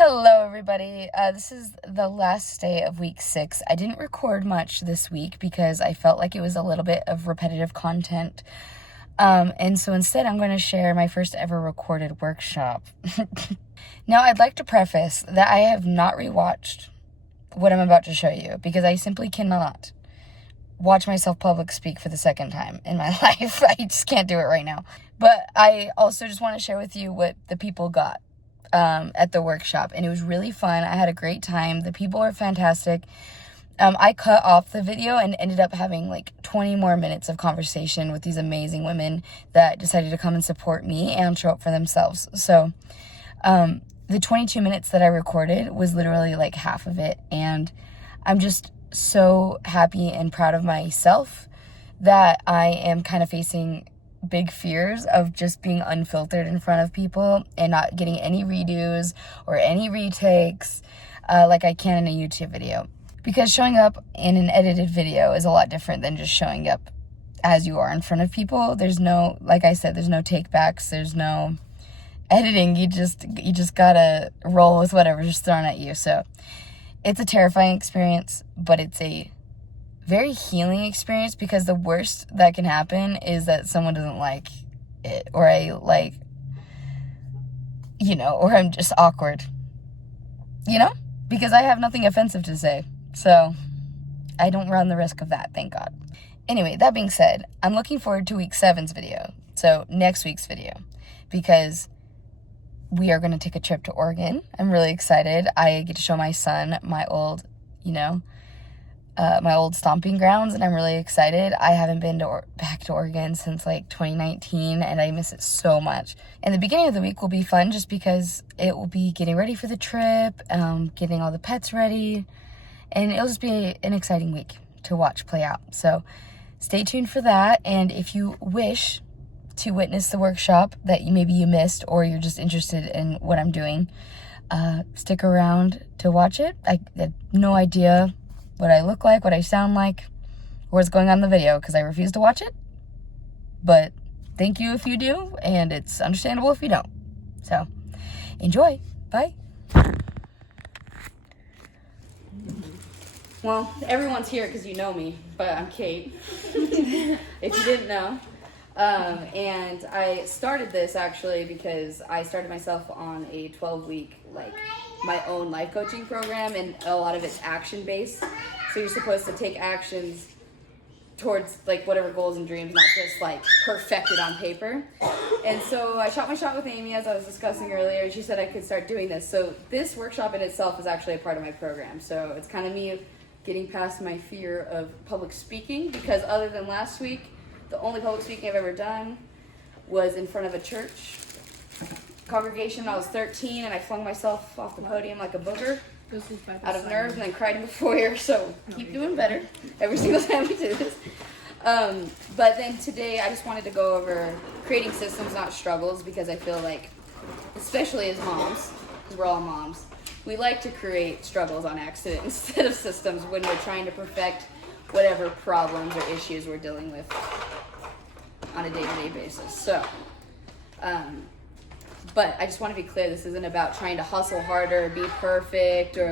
Hello, everybody. This is the last day of week 6. I didn't record much this week because I felt like it was a little bit of repetitive content. And so instead, I'm going to share my first ever recorded workshop. Now, I'd like to preface that I have not rewatched what I'm about to show you because I simply cannot watch myself public speak for the second time in my life. I just can't do it right now. But I also just want to share with you what the people got at the workshop, and it was really fun. I had a great time. The people are fantastic. I cut off the video and ended up having like 20 more minutes of conversation with these amazing women that decided to come and support me and show up for themselves. So the 22 minutes that I recorded was literally like half of it, and I'm just so happy and proud of myself that I am kind of facing big fears of just being unfiltered in front of people and not getting any redos or any retakes like I can in a YouTube video. Because showing up in an edited video is a lot different than just showing up as you are in front of people. There's no, like I said, there's no takebacks, there's no editing. You just gotta roll with whatever's thrown at you. So it's a terrifying experience, but it's a very healing experience, because the worst that can happen is that someone doesn't like it, or or I'm just awkward, because I have nothing offensive to say. So I don't run the risk of that, thank God. Anyway, that being said, I'm looking forward to week 7's video. So next week's video, because we are going to take a trip to Oregon. I'm really excited. I get to show my son my old, my old stomping grounds, and I'm really excited. I haven't been back to Oregon since like 2019, and I miss it so much. And the beginning of the week will be fun just because it will be getting ready for the trip, getting all the pets ready, and it'll just be an exciting week to watch play out. So stay tuned for that, and if you wish to witness the workshop that maybe you missed, or you're just interested in what I'm doing, stick around to watch it. I have no idea what I look like, what I sound like, or what's going on in the video, because I refuse to watch it. But thank you if you do, and it's understandable if you don't. So enjoy. Bye. Well, everyone's here because you know me, but I'm Kate, if you didn't know. And I started this actually because I started myself on a 12-week, my own life coaching program, and a lot of it's action-based. So you're supposed to take actions towards whatever goals and dreams, not just perfected on paper. And so I shot my shot with Amy, as I was discussing earlier, and she said I could start doing this. So this workshop in itself is actually a part of my program. So it's kind of me getting past my fear of public speaking, because other than last week, the only public speaking I've ever done was in front of a church congregation when I was 13, and I flung myself off the podium like a booger out of nerves, and then cried in the foyer. So keep doing better every single time we do this. But then today I just wanted to go over creating systems, not struggles, because I feel like, especially as moms, because we're all moms, we like to create struggles on accident instead of systems when we're trying to perfect whatever problems or issues we're dealing with on a day-to-day basis. So, but I just want to be clear, this isn't about trying to hustle harder, be perfect, or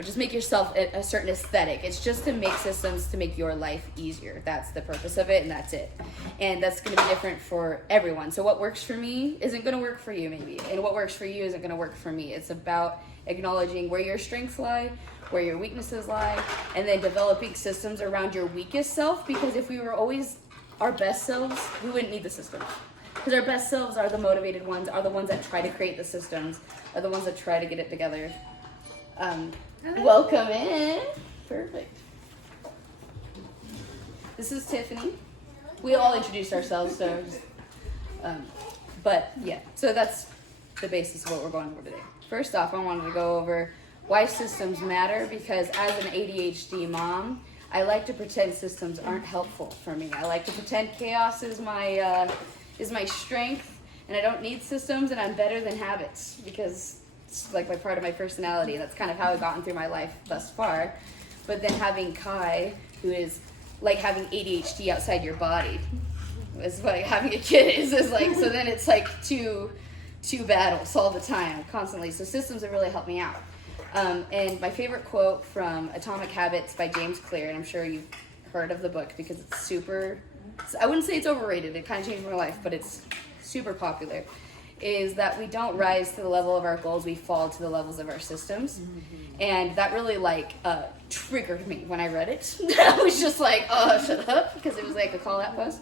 just make yourself a certain aesthetic. It's just to make systems to make your life easier. That's the purpose of it, and that's it. And that's going to be different for everyone. So what works for me isn't going to work for you, maybe. And what works for you isn't going to work for me. It's about acknowledging where your strengths lie, where your weaknesses lie, and then developing systems around your weakest self, because if we were always our best selves, we wouldn't need the systems. Because our best selves are the motivated ones, are the ones that try to create the systems, are the ones that try to get it together. Welcome in. Perfect. This is Tiffany. We all introduced ourselves, so but yeah, so that's the basis of what we're going over today. First off, I wanted to go over why systems matter, because as an ADHD mom, I like to pretend systems aren't helpful for me. I like to pretend chaos is my strength, and I don't need systems, and I'm better than habits, because it's my part of my personality. That's kind of how I've gotten through my life thus far. But then having Kai, who is like having ADHD outside your body, is what having a kid is so then it's two two battles all the time, constantly. So systems have really helped me out. And my favorite quote from Atomic Habits by James Clear, and I'm sure you've heard of the book because it's super, I wouldn't say it's overrated, it kind of changed my life, but it's super popular, is that we don't rise to the level of our goals, we fall to the levels of our systems. And that really triggered me when I read it. I was just like, oh, shut up, because it was like a call-out post.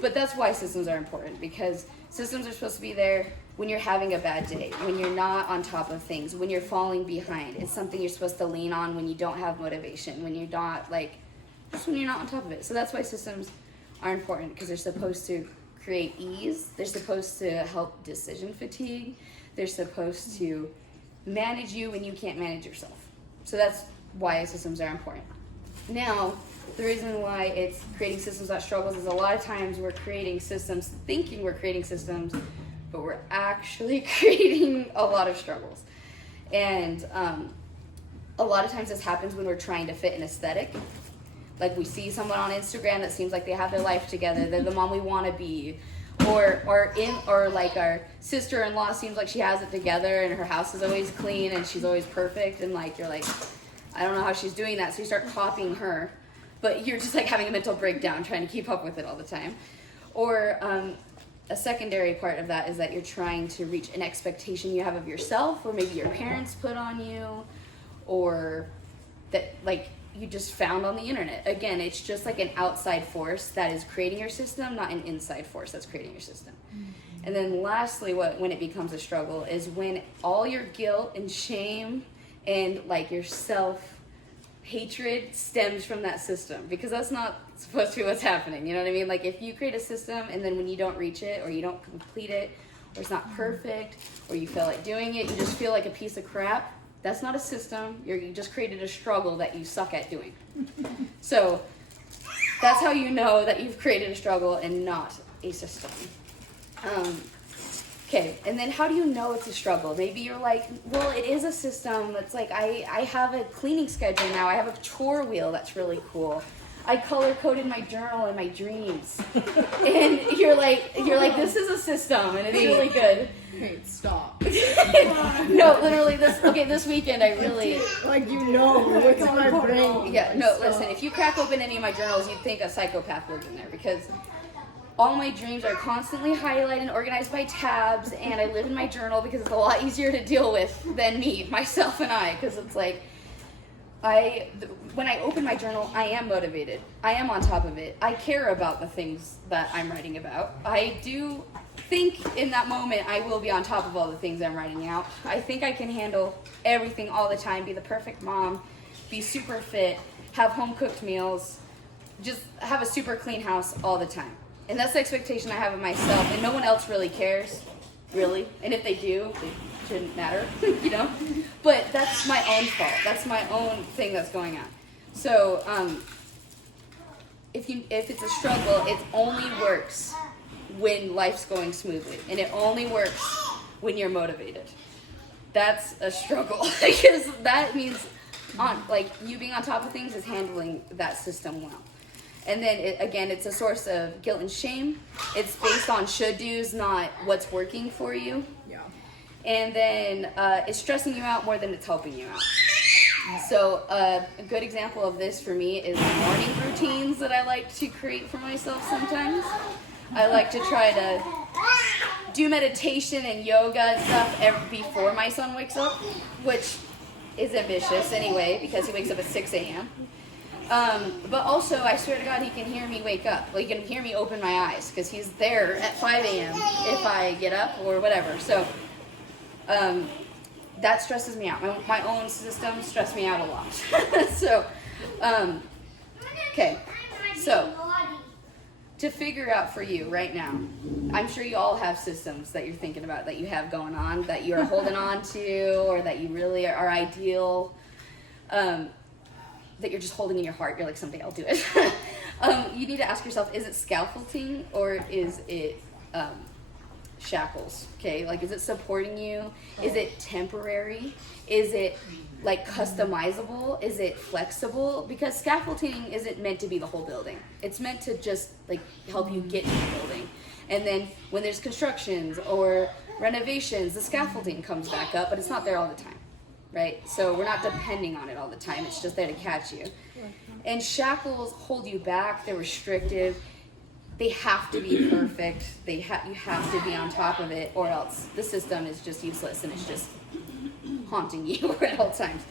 But that's why systems are important, because systems are supposed to be there when you're having a bad day, when you're not on top of things, when you're falling behind. It's something you're supposed to lean on when you don't have motivation, when you're not, just when you're not on top of it. So that's why systems are important, because they're supposed to create ease. They're supposed to help decision fatigue. They're supposed to manage you when you can't manage yourself. So that's why systems are important. Now, the reason why it's creating systems that struggles is a lot of times we're creating systems thinking we're creating systems, but we're actually creating a lot of struggles. And a lot of times this happens when we're trying to fit an aesthetic. Like we see someone on Instagram that seems like they have their life together, they're the mom we want to be, or like our sister-in-law seems like she has it together and her house is always clean and she's always perfect, and you're like, I don't know how she's doing that, so you start copying her, but you're just having a mental breakdown trying to keep up with it all the time. Or a secondary part of that is that you're trying to reach an expectation you have of yourself, or maybe your parents put on you, or that you just found on the internet. Again, it's just an outside force that is creating your system, not an inside force that's creating your system. And then lastly, when it becomes a struggle is when all your guilt and shame and your self-hatred stems from that system, because that's not supposed to be what's happening, you know what I mean? If you create a system and then when you don't reach it, or you don't complete it, or it's not perfect, or you feel like doing it, you just feel like a piece of crap. That's not a system. You just created a struggle that you suck at doing. So that's how you know that you've created a struggle and not a system. Okay, and then how do you know it's a struggle? Maybe you're like, well, it is a system. It's I have a cleaning schedule now. I have a chore wheel that's really cool. I color-coded my journal and my dreams. And you're like, this is a system, and it's really good. Hey, stop. No, literally, this weekend I really... what's in my brain. Yeah, no, listen, if you crack open any of my journals, you'd think a psychopath lived in there, because all my dreams are constantly highlighted and organized by tabs, and I live in my journal because it's a lot easier to deal with than me, myself and I, because it's when I open my journal, I am motivated. I am on top of it. I care about the things that I'm writing about. I do think in that moment I will be on top of all the things I'm writing out. I think I can handle everything all the time, be the perfect mom, be super fit, have home-cooked meals, just have a super clean house all the time. And that's the expectation I have of myself, and no one else really cares, really. And if they do, it shouldn't matter, But that's my own fault. That's my own thing that's going on. So if it's a struggle, it only works when life's going smoothly, and it only works when you're motivated. That's a struggle, because that means you being on top of things is handling that system well. And then it's a source of guilt and shame. It's based on should-dos, not what's working for you. Yeah. And then it's stressing you out more than it's helping you out. So a good example of this for me is the morning routines that I like to create for myself sometimes. I like to try to do meditation and yoga and stuff before my son wakes up, which is ambitious anyway, because he wakes up at 6 a.m. But also, I swear to God, he can hear me wake up. He can hear me open my eyes, because he's there at 5 a.m. if I get up or whatever. So that stresses me out. My own system stressed me out a lot. So, okay. So, to figure out for you right now, I'm sure you all have systems that you're thinking about, that you have going on, that you're holding on to, or that you really are ideal, that you're just holding in your heart. You're like, someday I'll do it. You need to ask yourself, is it scaffolding or is it shackles? Okay, is it supporting you? Is it temporary? Is it customizable? Is it flexible? Because scaffolding isn't meant to be the whole building. It's meant to just help you get to the building. And then when there's constructions or Renovations, the scaffolding comes back up, but it's not there all the time, right? So we're not depending on it all the time. It's just there to catch you. And shackles hold you back. They're restrictive. They have to be perfect. You have to be on top of it, or else the system is just useless and it's just haunting you at all times.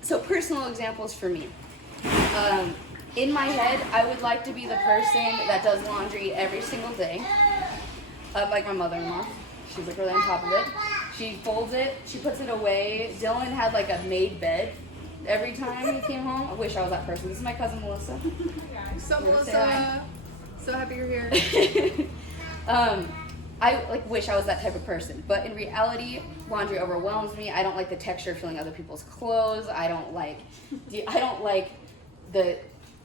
So personal examples for me. In my head, I would like to be the person that does laundry every single day. Like my mother-in-law. She's like really on top of it. She folds it, she puts it away. Dylan had like a made bed every time he came home. I wish I was that person. This is my cousin Melissa. So Melissa, so happy you're here. I like wish I was that type of person, but in reality, laundry overwhelms me. I don't like the texture of feeling other people's clothes. I don't like the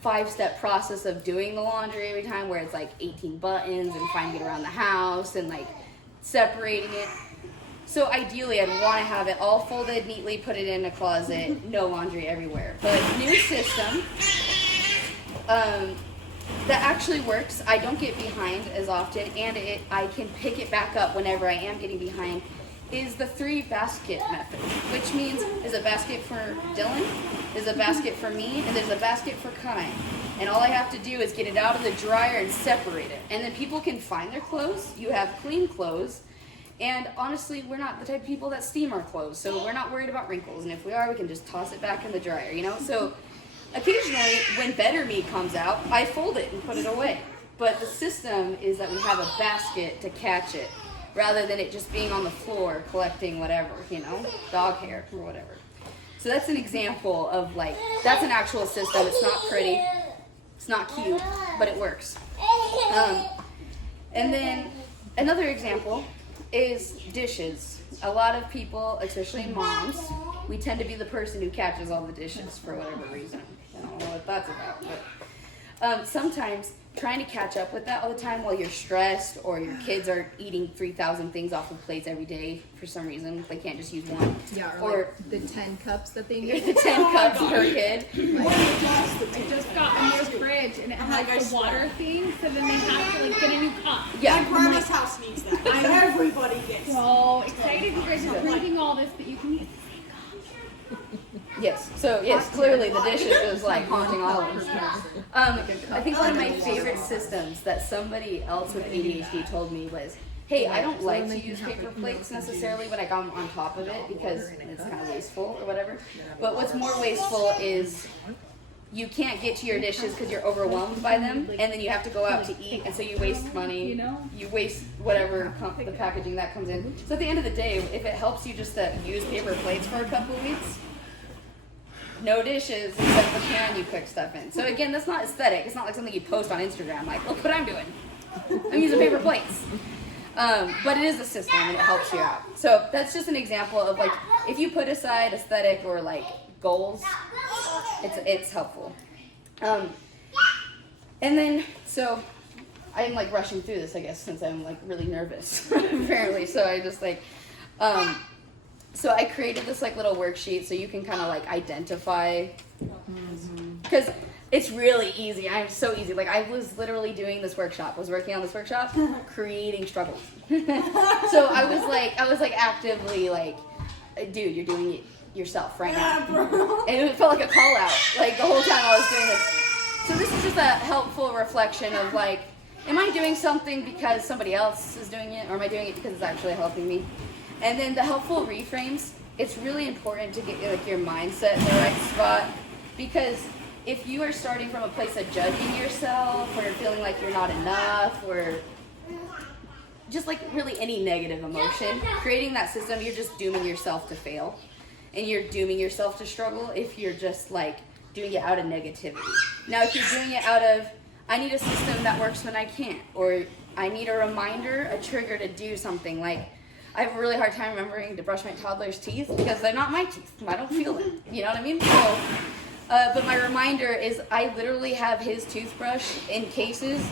5-step process of doing the laundry every time, where it's like 18 buttons and finding it around the house and like separating it. So ideally, I'd want to have it all folded neatly, put it in a closet, no laundry everywhere. But new system that actually works. I don't get behind as often, and I can pick it back up whenever I am getting behind, is the 3-basket method, which means there's a basket for Dylan, there's a basket for me, and there's a basket for Kai. And all I have to do is get it out of the dryer and separate it. And then people can find their clothes. You have clean clothes. And honestly, we're not the type of people that steam our clothes, so we're not worried about wrinkles. And if we are, we can just toss it back in the dryer, you know? So occasionally, when Better Me comes out, I fold it and put it away. But the system is that we have a basket to catch it, rather than it just being on the floor collecting whatever, you know, dog hair or whatever. So that's an example of like, that's an actual system. It's not pretty, it's not cute, but it works. And then another example is dishes. A lot of people, especially moms, we tend to be the person who catches all the dishes for whatever reason. I don't know what that's about, but sometimes trying to catch up with that all the time while you're stressed, or your kids are eating 3,000 things off of plates every day for some reason. They can't just use one. Yeah, or like the 10 cups that they need. The 10 cups per kid. I just got a new fridge and it has the water thing, so then they have to like get a new cup. Yeah. My grandma's house needs that. Everybody gets So excited you guys are drinking all this, but you can use the same cup. Yes. So yes, clearly the dishes is like haunting all of us. I think one of my favorite systems that somebody else with ADHD told me was, hey, I don't like to use paper plates necessarily when I come on top of it because it's kind of wasteful or whatever. But what's more wasteful is you can't get to your dishes because you're overwhelmed by them, and then you have to go out to eat, and so you waste money, you waste whatever the packaging that comes in. So at the end of the day, if it helps you just to use paper plates for a couple of weeks, no dishes except the pan you cook stuff in. So again, that's not aesthetic. It's not like something you post on Instagram, like, look what I'm doing. I'm using paper plates. But it is a system and it helps you out. So that's just an example of like, if you put aside aesthetic or like goals, it's helpful. And then, so I'm like rushing through this, I guess, since I'm like really nervous, apparently. So I just like, so I created this like little worksheet so you can kind of like identify, because it's really easy. I'm so easy. Like I was literally doing this workshop, was working on this workshop, creating struggles. So I was like actively like, dude, you're doing it yourself right now. And it felt like a call out, like the whole time I was doing this. So this is just a helpful reflection of like, am I doing something because somebody else is doing it, or am I doing it because it's actually helping me? And then the helpful reframes, it's really important to get like your mindset in the right spot, because if you are starting from a place of judging yourself, or feeling like you're not enough, or just like really any negative emotion, creating that system, you're just dooming yourself to fail, and you're dooming yourself to struggle if you're just like doing it out of negativity. Now, if you're doing it out of, I need a system that works when I can't, or I need a reminder, a trigger to do something, like I have a really hard time remembering to brush my toddler's teeth because they're not my teeth. I don't feel them. You know what I mean? So, but my reminder is I literally have his toothbrush in cases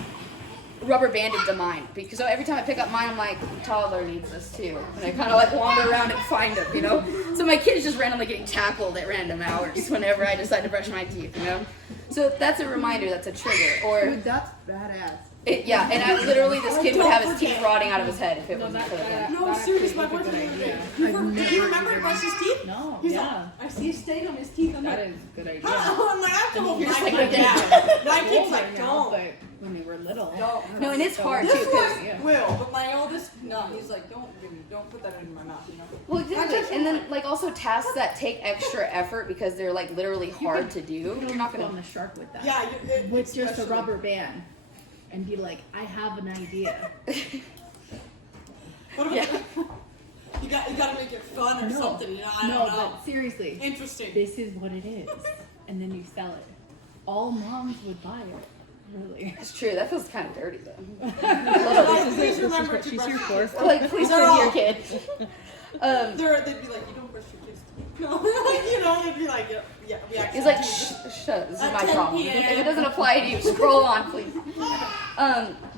rubber banded to mine. Because so every time I pick up mine, I'm like, toddler needs this too. And I kind of like wander around and find them, you know? So my kid is just randomly getting tackled at random hours whenever I decide to brush my teeth, you know? So that's a reminder, that's a trigger. Or Dude, that's badass. Yeah, and this kid would have his teeth rotting out of his head if it wasn't for the gum. No, seriously, my boyfriend. Do you remember he brushed his teeth? No. He's Yeah. like, I see a stain on his teeth. I'm That like, is a good idea. I'm like, I told You're just my like, dad. My kid's like, Older now, don't. but when they were little. Don't. No, and it's hard too. This 'Cause- one will, but my oldest, no. He's like, don't put that in my mouth, you know. Well, exactly. And then like also tasks that take extra effort because they're like literally hard to do. You're not go on gonna. the shark with that. Yeah, With just a especially- rubber band, and be like, I have an idea. What about Yeah. you got to make it fun or something, you know? I no, don't know. but seriously, Interesting. this is what it is, and then you sell it. All moms would buy it. Really. It's true. That feels kind of dirty though. Please remember to brush your kids. Like, please They're bring all- your kid. They'd be like, you don't brush your kids. No, you know, they'd be like, yeah, we actually. He's like, do. shut. This is At my 10 problem. p.m. If it doesn't apply to you, scroll on, please.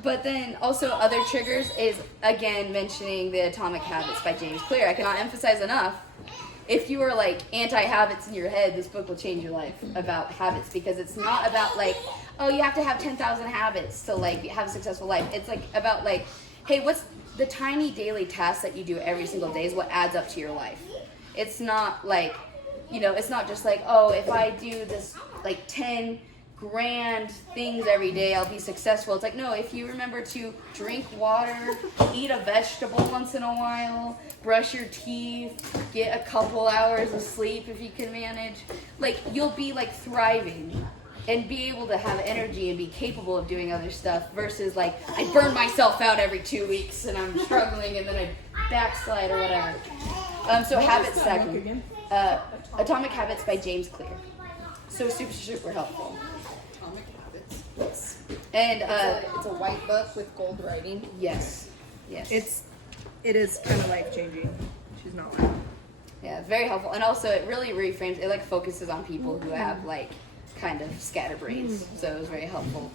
But then also other triggers is again mentioning the Atomic Habits by James Clear. I cannot emphasize enough. If you are like anti-habits in your head, this book will change your life about habits, because it's not about like, oh, you have to have 10,000 habits to like have a successful life. It's like about like, hey, what's the tiny daily tasks that you do every single day is what adds up to your life. It's not like, you know, it's not just like, oh, if I do this like 10 grand things every day, I'll be successful. It's like, no, if you remember to drink water, eat a vegetable once in a while, brush your teeth, get a couple hours of sleep if you can manage, like you'll be like thriving and be able to have energy and be capable of doing other stuff versus like I burn myself out every 2 weeks and I'm struggling and then I backslide or whatever. So habit stacking. Atomic Habits by James Clear. So super helpful. Atomic Habits. Yes. And It's a white book with gold writing. yes. It is kind of life changing. She's not lying. Yeah, it's very helpful. And also it really reframes, it like focuses on people who have like kind of scatterbrains. So it was very helpful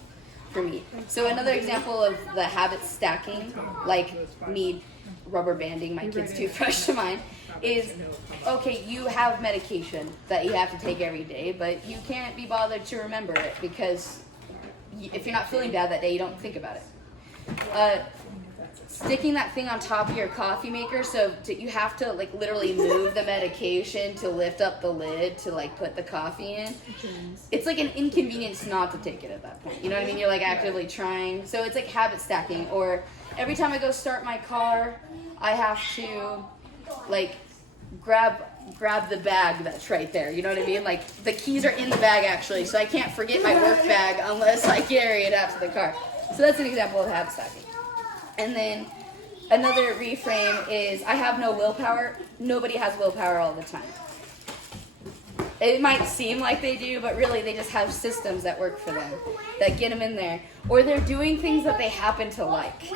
for me. So another example of the habit stacking, like me rubber banding my kid's toothbrush to mine, is okay, you have medication that you have to take every day, but you can't be bothered to remember it because if you're not feeling bad that day, you don't think about it. Sticking that thing on top of your coffee maker, so you have to like literally move the medication to lift up the lid to like put the coffee in. It's like an inconvenience not to take it at that point. You know what I mean? You're like actively trying. So it's like habit stacking. Or every time I go start my car, I have to like grab the bag that's right there. You know what I mean? Like the keys are in the bag actually, so I can't forget my work bag unless I carry it out to the car. So that's an example of habit stacking. And then another reframe is I have no willpower. Nobody has willpower all the time. It might seem like they do, but really they just have systems that work for them, that get them in there. Or they're doing things that they happen to like.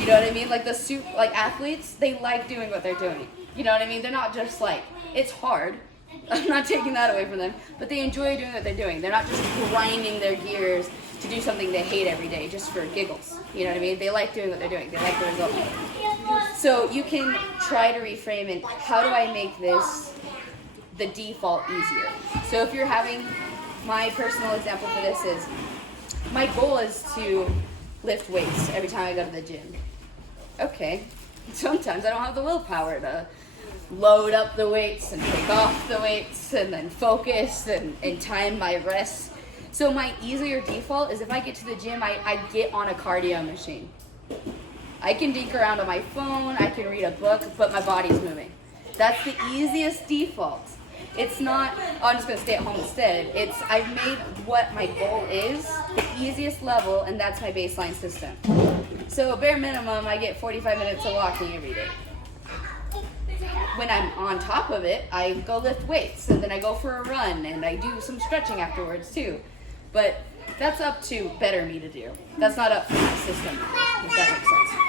You know what I mean? Like like athletes, they like doing what they're doing. You know what I mean? They're not just like, it's hard. I'm not taking that away from them, but they enjoy doing what they're doing. They're not just grinding their gears to do something they hate every day just for giggles. You know what I mean? They like doing what they're doing. They like the result. So you can try to reframe it. How do I make this the default easier? So if you're having, my personal example for this is, my goal is to lift weights every time I go to the gym. Okay, sometimes I don't have the willpower to load up the weights and take off the weights and then focus and time my rest. So my easier default is if I get to the gym, I get on a cardio machine. I can dink around on my phone, I can read a book, but my body's moving. That's the easiest default. It's not, oh, I'm just going to stay at home instead. It's, I've made what my goal is the easiest level, and that's my baseline system. So bare minimum, I get 45 minutes of walking every day. When I'm on top of it, I go lift weights, and then I go for a run, and I do some stretching afterwards too. But that's up to better me to do. That's not up to my system, if that makes sense.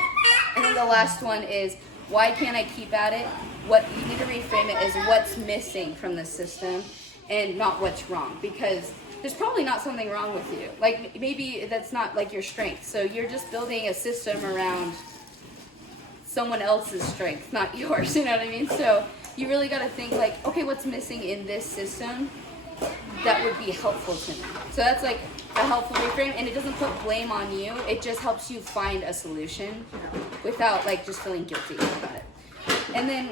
And then the last one is, why can't I keep at it? What you need to reframe it as what's missing from the system and not what's wrong. Because there's probably not something wrong with you. Like maybe that's not like your strength. So you're just building a system around someone else's strength, not yours, you know what I mean? So you really got to think like, okay, what's missing in this system that would be helpful to me? So that's like a helpful reframe, and it doesn't put blame on you. It just helps you find a solution without like just feeling guilty about it. And then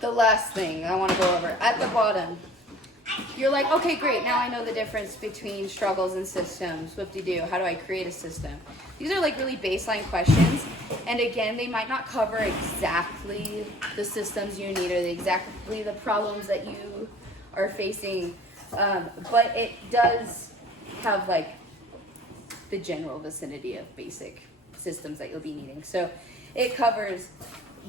the last thing I want to go over at the bottom, you're like, okay, great. Now I know the difference between struggles and systems. Whoop-de-doo. How do I create a system? These are like really baseline questions. And again, they might not cover exactly the systems you need or exactly the problems that you are facing. But it does have like the general vicinity of basic systems that you'll be needing. So it covers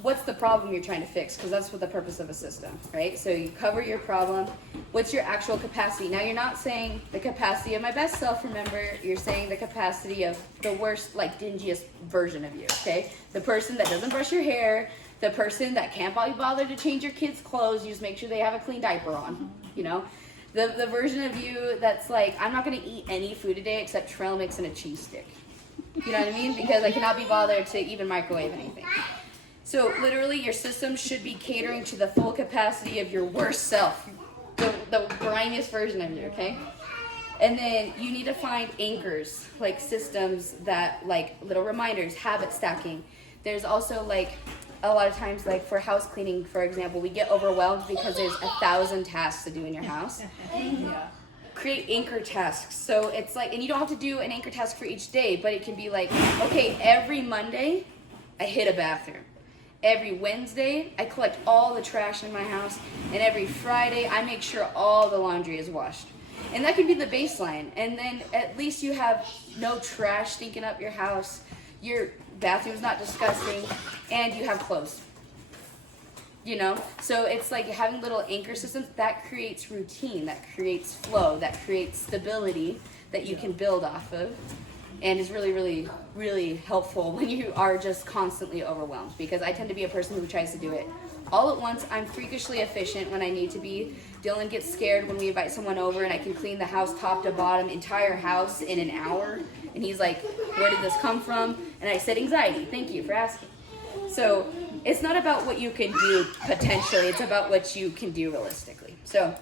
what's the problem you're trying to fix, because that's what the purpose of a system, right? So you cover your problem. What's your actual capacity? Now you're not saying the capacity of my best self, remember, you're saying the capacity of the worst, like dingiest version of you, okay? The person that doesn't brush your hair, the person that can't be bothered to change your kids' clothes, you just make sure they have a clean diaper on, you know? The version of you that's like, I'm not gonna eat any food today except trail mix and a cheese stick. You know what I mean? Because I cannot be bothered to even microwave anything. So literally your system should be catering to the full capacity of your worst self, the grimiest version of you, okay? And then you need to find anchors, like systems that, like little reminders, habit stacking. There's also like, a lot of times, like for house cleaning, for example, we get overwhelmed because there's 1,000 tasks to do in your house. Create anchor tasks. So it's like, and you don't have to do an anchor task for each day, but it can be like, okay, every Monday, I hit a bathroom. Every Wednesday, I collect all the trash in my house. And every Friday, I make sure all the laundry is washed. And that can be the baseline. And then at least you have no trash stinking up your house. Your bathroom's not disgusting. And you have clothes. You know? So it's like having little anchor systems. That creates routine. That creates flow. That creates stability that you can build off of. And is really, really, really helpful when you are just constantly overwhelmed. Because I tend to be a person who tries to do it all at once. I'm freakishly efficient when I need to be. Dylan gets scared when we invite someone over and I can clean the house top to bottom, entire house in an hour. And he's like, where did this come from? And I said, anxiety. Thank you for asking. So it's not about what you can do potentially. It's about what you can do realistically. So,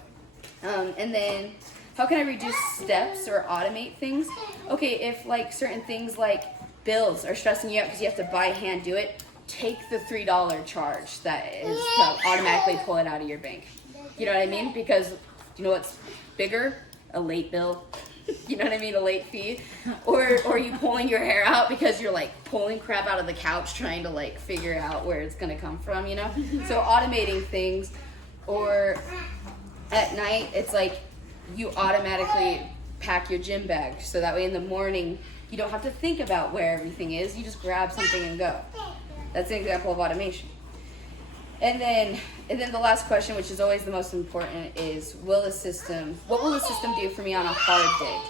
and then how can I reduce steps or automate things? Okay, if like certain things like bills are stressing you out because you have to by hand do it, take the $3 charge that is to automatically pull it out of your bank. You know what I mean? Because you know what's bigger? A late bill. You know what I mean? A late fee. Or you pulling your hair out because you're like pulling crap out of the couch trying to like figure out where it's gonna come from, you know? So automating things. Or at night, it's like you automatically pack your gym bag. So that way in the morning, you don't have to think about where everything is. You just grab something and go. That's an example of automation. And then the last question, which is always the most important, is what will the system do for me on a hard day?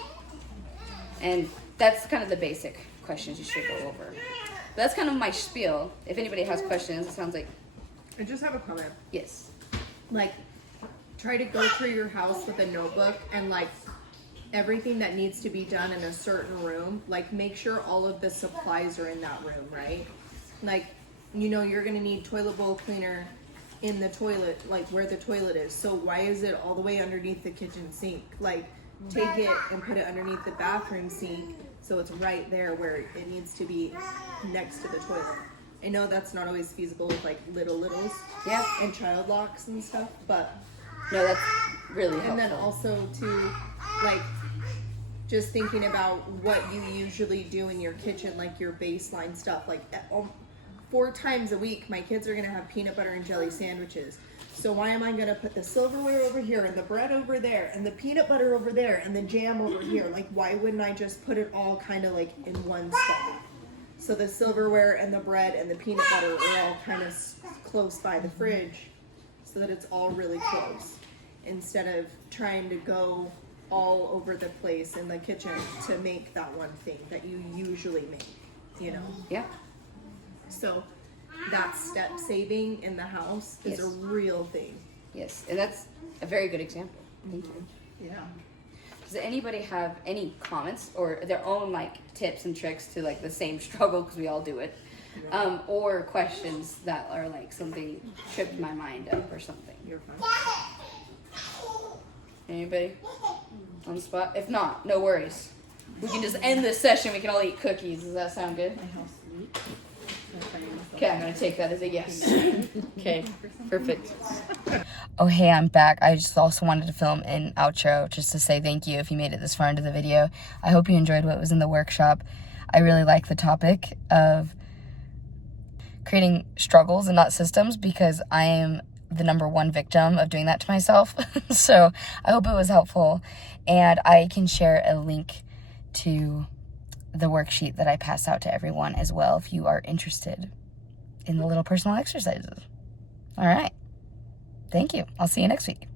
And that's kind of the basic questions you should go over. But that's kind of my spiel. If anybody has questions, it sounds like. I just have a comment. Yes. Like, try to go through your house with a notebook and like everything that needs to be done in a certain room, like make sure all of the supplies are in that room, right? Like, you know, you're gonna need toilet bowl cleaner in the toilet, like where the toilet is. So why is it all the way underneath the kitchen sink? Like, take it and put it underneath the bathroom sink so it's right there where it needs to be next to the toilet. I know that's not always feasible with like littles Yeah. and child locks and stuff, but No, that's really helpful. and then also to like just thinking about what you usually do in your kitchen, like your baseline stuff. Like 4 times a week, my kids are gonna have peanut butter and jelly sandwiches. So why am I gonna put the silverware over here and the bread over there and the peanut butter over there and the jam over here? Like, why wouldn't I just put it all kind of like in one spot? So the silverware and the bread and the peanut butter are all kind of close by the fridge, so that it's all really close, instead of trying to go all over the place in the kitchen to make that one thing that you usually make, you know? Yeah. So that step saving in the house is Yes. a real thing. Yes. And that's a very good example. Thank you. Yeah. Does anybody have any comments or their own like tips and tricks to like the same struggle, because we all do it, or questions that are like something tripped my mind up or something? You're fine. Anybody on the spot? If not, no worries. we can just end this session. We can all eat cookies. Does that sound good? Okay, I'm going to take that as a yes. Okay, perfect. Oh, hey, I'm back. I just also wanted to film an outro just to say thank you if you made it this far into the video. I hope you enjoyed what was in the workshop. I really like the topic of creating struggles and not systems, because I am the #1 victim of doing that to myself. So I hope it was helpful, and I can share a link to the worksheet that I pass out to everyone as well if you are interested in the little personal exercises. All right. Thank you. I'll see you next week.